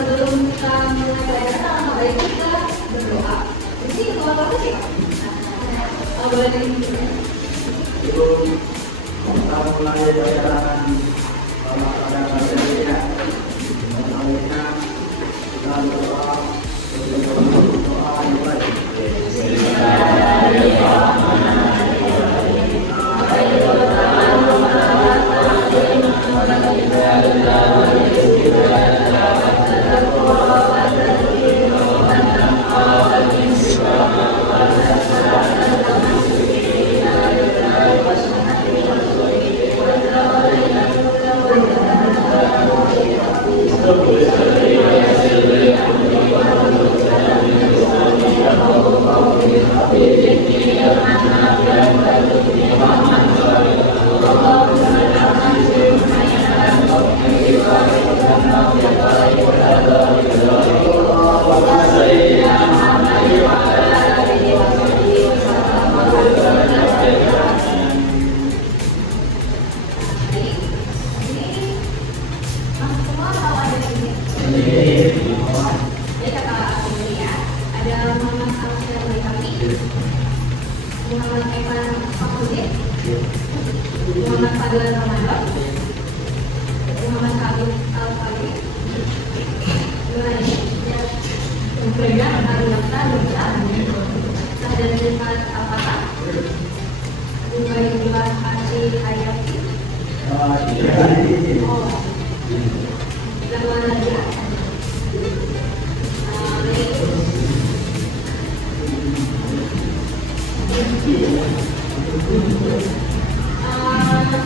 sebelum kita mulai pelajaran, alangkah baiknya kita berdoa. Jadi doa apa sih? Boleh ditunjukkan? Sebelum kita mulai pelajaran pelajaran selanjutnya, selanjutnya kita berdoa. Doa dimulai.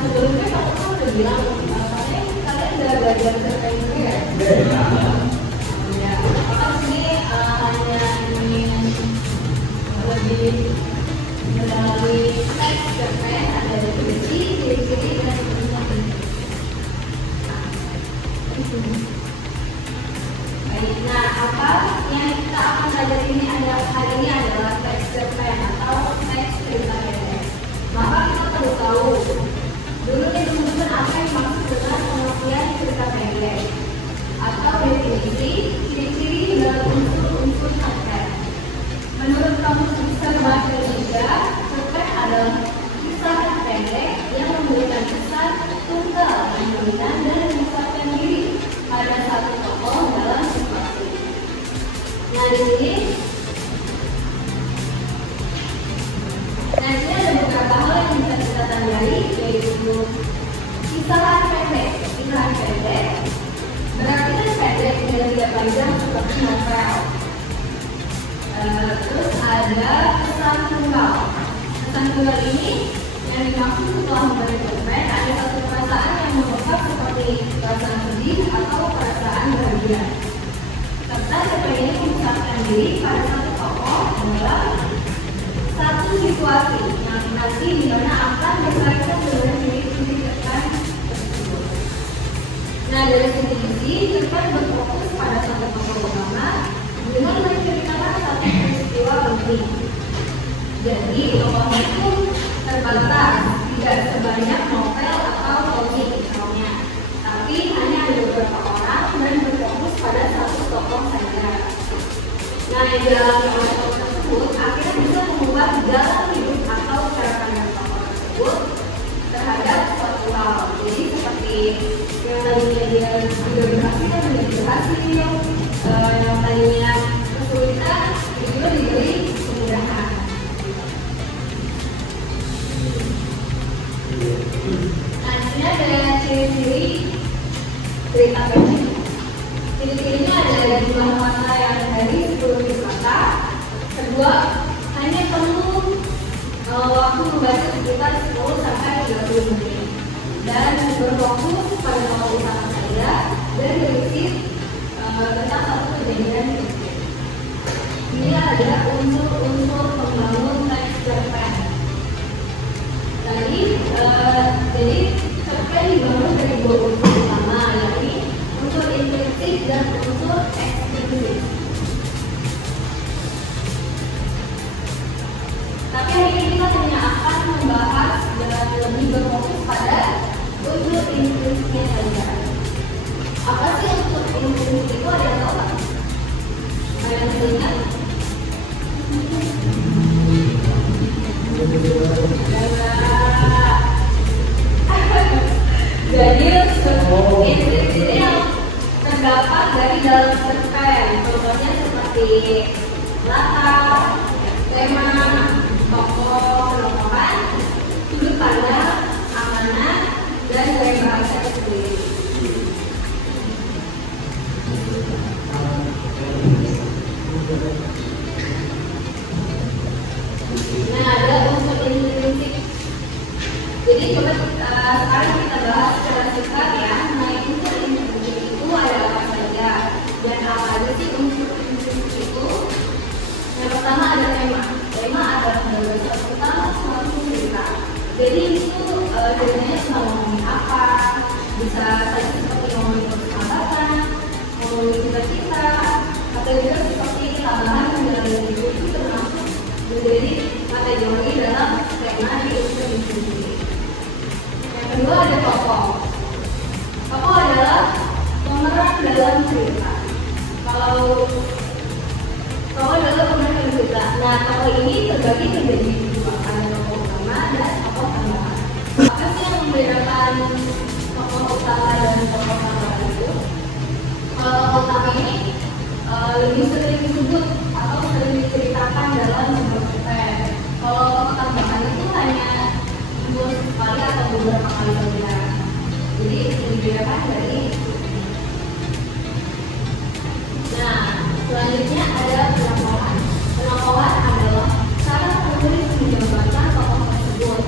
Sebelumnya kamu udah bilang, kalian udah belajar terkait ini ya? Ya, apakah sini hanya ingin lebih mendalami teks cerpen, ada definisi, ciri-ciri, dan sebagainya. Baik, nah apa yang kita akan belajar ini hari ini adalah teks cerpen atau teks cerita pendek. Maka kita perlu tahu dulu nih teman-teman apa yang maksud dengan pengertian cerita pendek atau definisi, ciri-ciri dan unsur-unsur cerpen. Menurut Kamus Besar Bahasa Indonesia, cerpen adalah kisah pendek yang memberikan kesan tunggal yang dominan dan menyesatkan diri pada satu tokoh dalam situasi. Nah di sini ada beberapa hal yang bisa kita tandai, yaitu kisahan pendek. Kisahan pendek berarti kan pendek dan tidak panjang seperti novel. Terus ada kesan tunggal. Kesan tunggal ini yang dimaksud setelah membaca cerpen ada satu perasaan yang membekas seperti perasaan sedih atau perasaan bahagia. Serta cerpen ini memisahkan diri pada satu tokoh dalam satu situasi yang nanti di mana akan berkaitan dengan ciri-ciri cerpen tersebut. Nah dari segi isi, cerpen berfokus pada satu tokoh utama dengan menceritakan satu peristiwa penting. Jadi tokohnya itu terbatas, tidak sebanyak novel atau komik misalnya, tapi hanya ada beberapa orang dan berfokus pada satu tokoh saja. Nah yang dialami oleh tokoh tersebut akhirnya bisa mengubah jalan hidup atau cara pandang tokoh tersebut terhadap suatu hal. Jadi seperti yang tadinya dia sudah berhasil menjadi berhasil, yang tadinya kesulitan itu diberi kemudahan. Nah di sini ada ciri-ciri cerita pendek. Ciri-cirinya ada jumlah kata yang dari 10.000 kata. Kedua, hanya perlu waktu membaca sekitar 10 sampai 30 menit dan berfokus pada tokoh utama saja dan berisi tentang satu kejadian. Ini ada unsur-unsur pembangun teks cerpen. Jadi cerpen dibangun dari dua unsur utama, yakni unsur implisit dan unsur eksplisit. Tapi hari ini kita hanya akan membahas dan lebih berfokus pada unsur implisitnya saja. Apa sih unsur implisit itu? Adalah masih ingat? Jadi ciri-ciri yang terdapat dari dalam cerpen, contohnya seperti latar, tema, tokoh, penolakan, sudut pandang, amanat, dan gaya bahasa itu sendiri. Nah, ada unsur intrinsik. Jadi coba sekarang kita bahas secara singkat ya. Nah, unsur intrinsik itu ada apa saja dan apa aja sih unsur intrinsik itu? Yang pertama ada tema. Tema adalah dasar utama suatu cerita. Jadi itu ceritanya cuma ngomongin apa, bisa saja seperti ngomongin persahabatan, ngomongin cita-cita, atau juga seperti tambahan menjalani hidup itu termasuk menjadi kategori dalam tema di unsur intrinsik. Yang kedua ada tokoh. Tokoh adalah pemeran dalam cerita. Kalau tokoh adalah pemeran dalam cerita. Nah, tokoh ini terbagi menjadi dua, ada tokoh utama dan tokoh tambahan. Apa sih yang membedakan tokoh utama dan tokoh tambahan itu? Kalau tokoh utama ini lebih sering disebut atau sering diceritakan dalam sebuah cerpen. Kalau tokoh tambahan itu hanya muncul sekali atau beberapa kali saja. Jadi dibedakan dari. Nah, selanjutnya ada penokohan. Penokohan adalah cara penulis menggambarkan tokoh tersebut.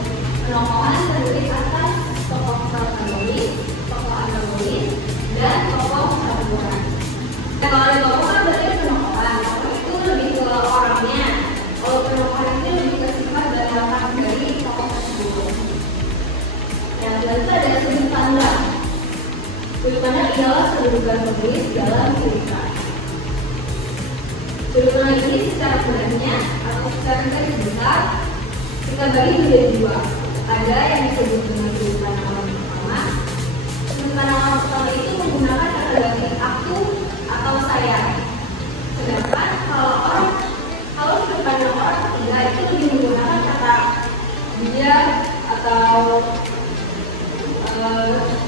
Penokohan terdiri atas tokoh protagonis, tokoh antagonis, dan tokoh campuran. Nah, kalau ada tokoh kan berarti penokohan. Tokoh itu lebih ke orangnya. Kalau penokohan itu lebih ke sifat dan watak dari tokoh tersebut. Yang selanjutnya ada sudut pandang. Sudut pandang ialah kedudukan penulis dalam cerita. Sudut pandang ini secara mudahnya atau secara garis besar kita bagi menjadi dua. Ada yang disebut dengan sudut pandang orang pertama. Sudut pandang orang pertama itu menggunakan kata ganti aku atau saya. Sedangkan kalau sudut pandang orang ketiga itu lebih menggunakan kata dia atau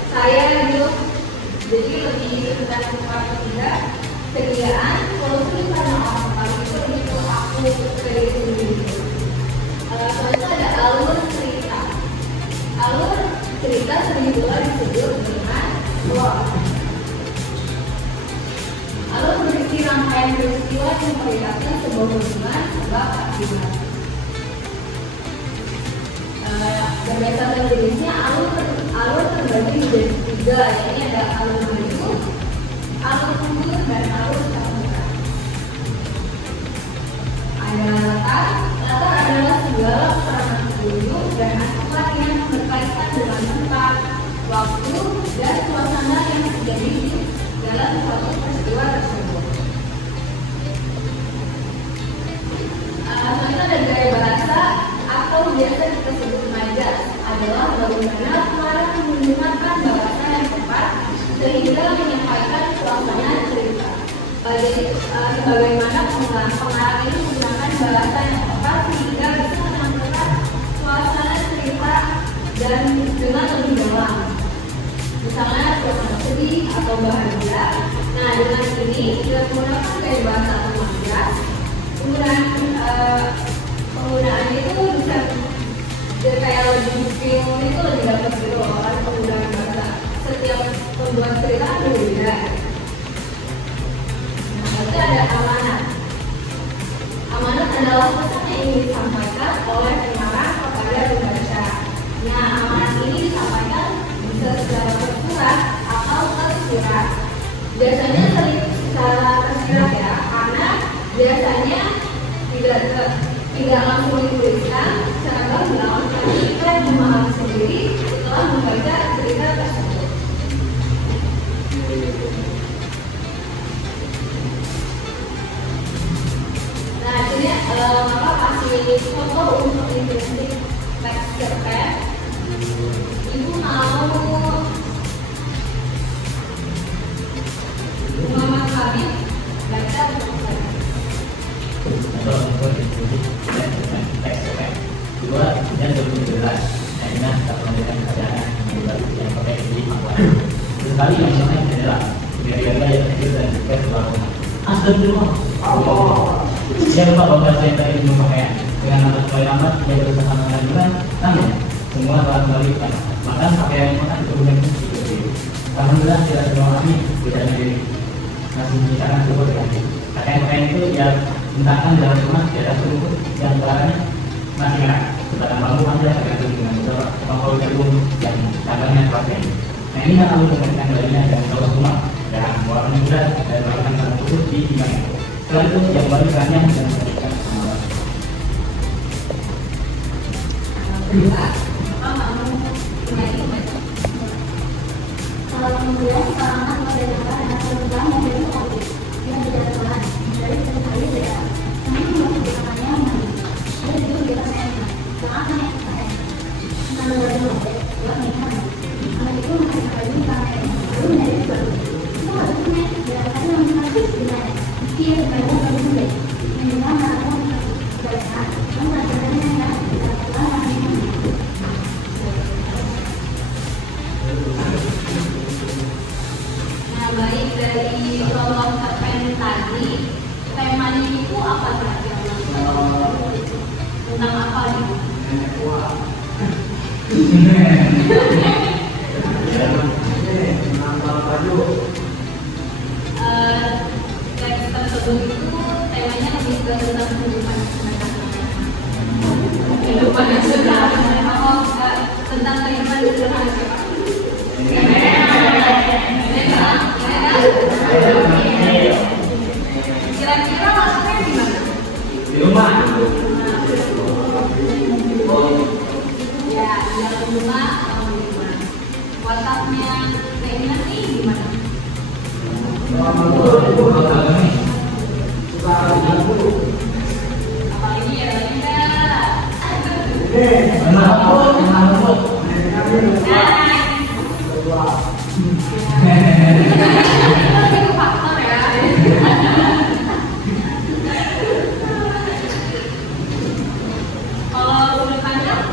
saya gitu. Jadi lebih tentang orang ketiga. Ketigaan, kalau sudut pandang orang pertama itu lebih ke aku ke diri sendiri. Selanjutnya ada alur cerita. Alur cerita sering juga disebut dengan plot. Alur berisi rangkaian peristiwa yang memperlihatkan sebuah hubungan sebab akibat. Berdasarkan jenisnya, alur terbagi menjadi tiga. Ini ada alur hidup, alur mundur, dan alur campuran. Ada latar adalah segala keterangan penduduk dan tempat yang berkaitan dengan tempat, waktu, dan suasana yang terjadi dalam suatu peristiwa tersebut. Selanjutnya ada gaya bahasa atau biasa kita sebut majas, adalah bagaimana pengarang menggunakan bahasa yang tepat sehingga menyampaikan suasana cerita. Bagaimana pengarang ini menggunakan bahasa yang tepat sehingga bisa menyampaikan suasana cerita dan dengan lebih dalam. Misalnya suasana sedih atau bahagia. Nah, dengan ini kita menggunakan gaya bahasa atau majas. Penggunaannya itu bisa kayak lebih film itu lebih dapat gitu loh, kan penggunaan bahasa. Setiap pembuat cerita berbeda. Nah, itu ada amanat. Amanat adalah pesan yang ingin disampaikan oleh pengarang kepada pembaca. Nah, amanat ini disampaikan bisa secara tersurat atau tersirat. Biasanya sering secara tersirat ya, karena biasanya tidak langsung dituliskan secara gamblang, tapi kita memahami sendiri setelah membaca cerita tersebut. Nah, jadi kasih contoh untuk intrinsik teks cerpen. Ibu mau Muhammad Habib baca buku. Astagfirullah. Dia lupa bahwa saya tadi belum pakaian. Dengan lambat mulai lambat dia berusaha mengajukan, namun semua telah kembali ke bahkan pakaian yang makan turunnya seperti itu. Alhamdulillah tidak semua kami tidak sendiri. Masih menceritakan syukur dengan pakaian itu dia bentangkan dalam rumah di atas rumput yang barangnya masih merah. Sebatang bambu ada tergantung dengan beberapa bangkau jagung yang cabangnya pakai. Nah ini yang lalu mengenakan bayinya dan keluar rumah dan membawakan berat dan melakukan barang tersebut di timbangan. Setelah itu yang baru ikannya dan memberikan sama Alhamdulillah sekarang kan pada dapat anak perempuan yang dari COVID yang tidak telan dari sekali beda. Kami masih dikamannya mandi. Ada juga kita sayang. Doakan yang sayang. Kalau ada buat nikah. Anak itu masih kali pakai belum dari baru. Itu harusnya dilakukan yang masih gimana? Dia baru baru mulai. Yang dimana aku berkata, kamu acaranya ya dilakukan lagi. Baik, dari contoh cerpen tadi, temanya itu apa saja? Tentang apa nih? Teks tersebut itu temanya lebih ke tentang kehidupan yang sederhana. Oh, tentang kehidupan sederhana. Kira-kira maksudnya gimana? di rumah. Ya, di dalam rumah atau di rumah. WhatsApp-nya keinginan nih gimana? Apalagi ya, itu faktor ya. Kalau sudut pandang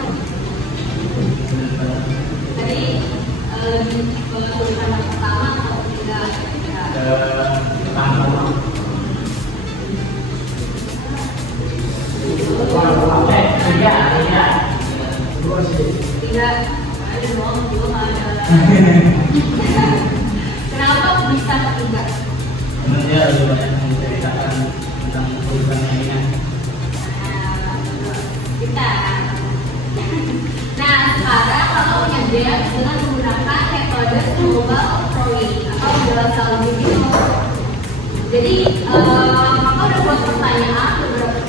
tadi lebih ke sudut pandang pertama atau tidak? Tidak. Ada doang belum ada. Kenapa bisa ketiga? Dia lebih banyak menceritakan tentang kehidupan yang ini. Kita. Nah, sekarang kalau nyedek dengan menggunakan metode global approach atau bahasa lebih gitu. Jadi, aku udah buat beberapa pertanyaan. Terus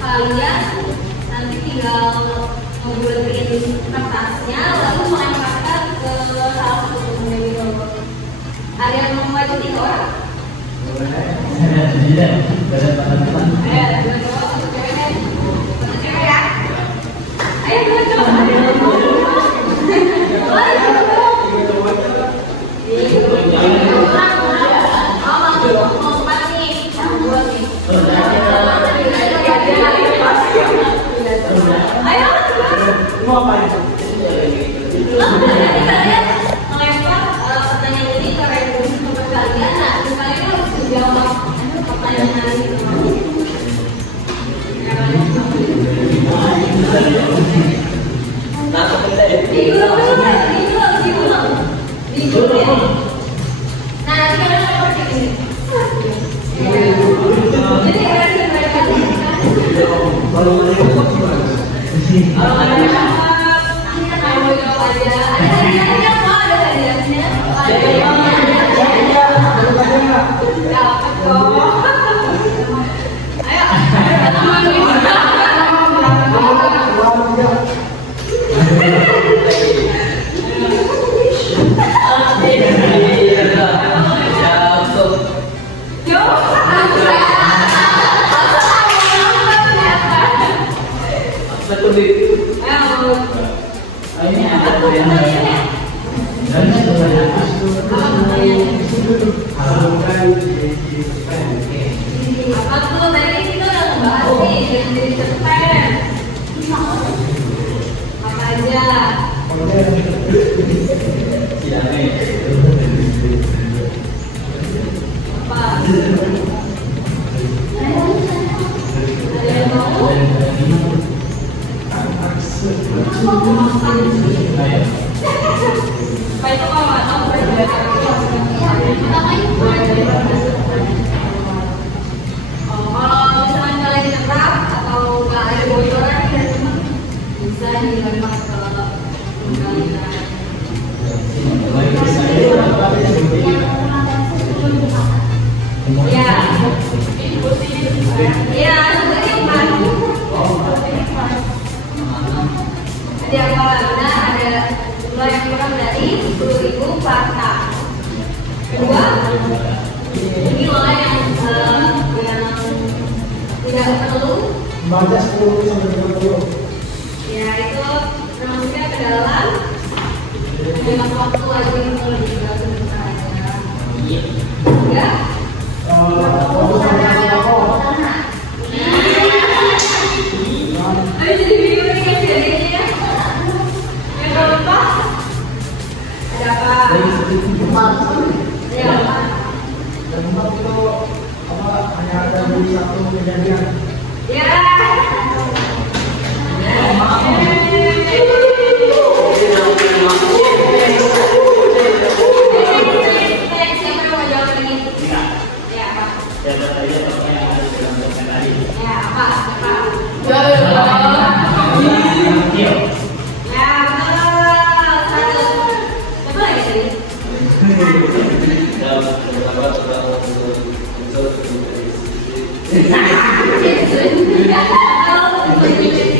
kalian nanti tinggal membuatin kertasnya lalu melemparkan ke salah satu temennya gitu. Ada yang mau maju 3 orang? Tidak, pada teman-teman. 2 cowok, 1 cewek. 1 cewek ya. Ayo 2 cowok. Mau 4 nih, 2 nih. Ayo. Mau apa ya? Kalian melempar pertanyaan ini ke random teman kalian. Nah, kalian harus menjawab pertanyaan itu. Nah, nanti kalian lempar ke sini. Jadi kalian mereka Ini ada yang dan apa tuh tadi kita udah ngebahas nih jadi cerpen. Apa aja? tidak Kalau misalnya kalian tetap atau nggak ada bocoran ya bisa dilempar ke kalian. Ya, ya sebenarnya baru. Jadi awalnya ada jumlah yang kurang dari 10.000 parta. Kedua, ini loh yang tidak perlu. Baca 10 sampai 30. Ya itu masuknya ke dalam. Memang waktu lagi kalau juga sebentar ya. Ya. Ayo jadi bingung nih kan jadinya ya. Yang apa? Ada apa? Ya apa? Dan tempat itu hanya ada di satu kejadian. Ya. Siapa yang mau jawab lagi? Ya apa? Ya apa? Apa? Ya betul. Satu. Apa lagi tadi?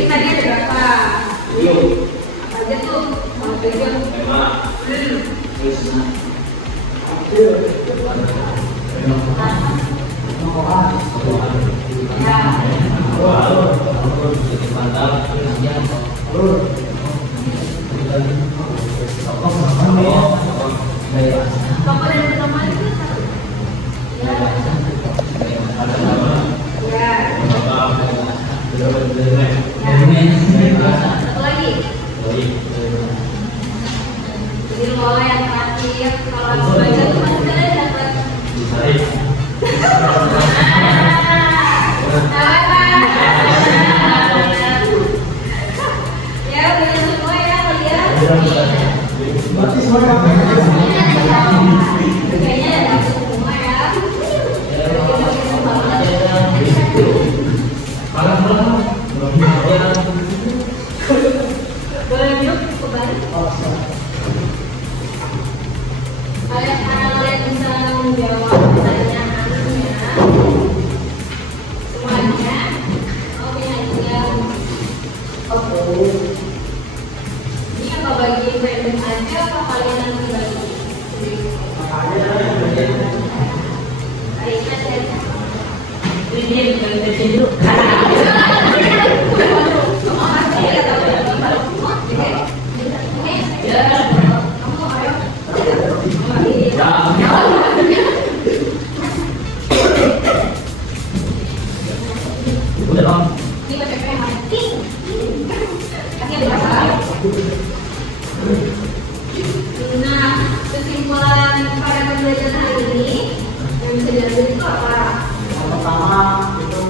Tadi ada berapa? Apa aja tuh? Mau pegang? Tokoh dan teman itu satu. Satu lagi. Jadi kalau yang terakhir kalau aku baca tuh pasti kalian dapat. Ya udah semua ya kalian. Berarti semuanya Kayaknya ada semua ya. Boleh duduk kembali. Kalian bisa menjawab pertanyaannya semuanya. Oke aja. Ini apa bagi random aja apa kalian nanti bagi sendiri? Kayaknya saya. Ini bukan dari dulu. Udah om. Ini PPP mati. Kasih berapa? Nah, kesimpulan pada pembelajaran hari ini yang bisa diambil itu apa? yang pertama itu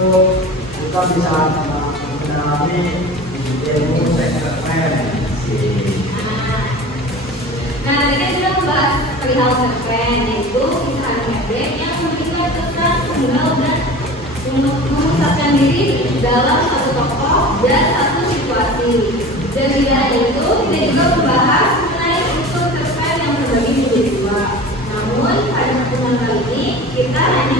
kita bisa mendalami ilmu segmen. Nah, tadi kan kita membahas perihal segmen, yaitu misalnya segmen yang mengikat tentang tunggal dan memusatkan diri dalam satu tokoh dan satu situasi. Dan tidak hanya itu, kita juga membahas mengenai unsur segmen yang terbagi menjadi dua. Namun pada pertemuan kali ini kita hanya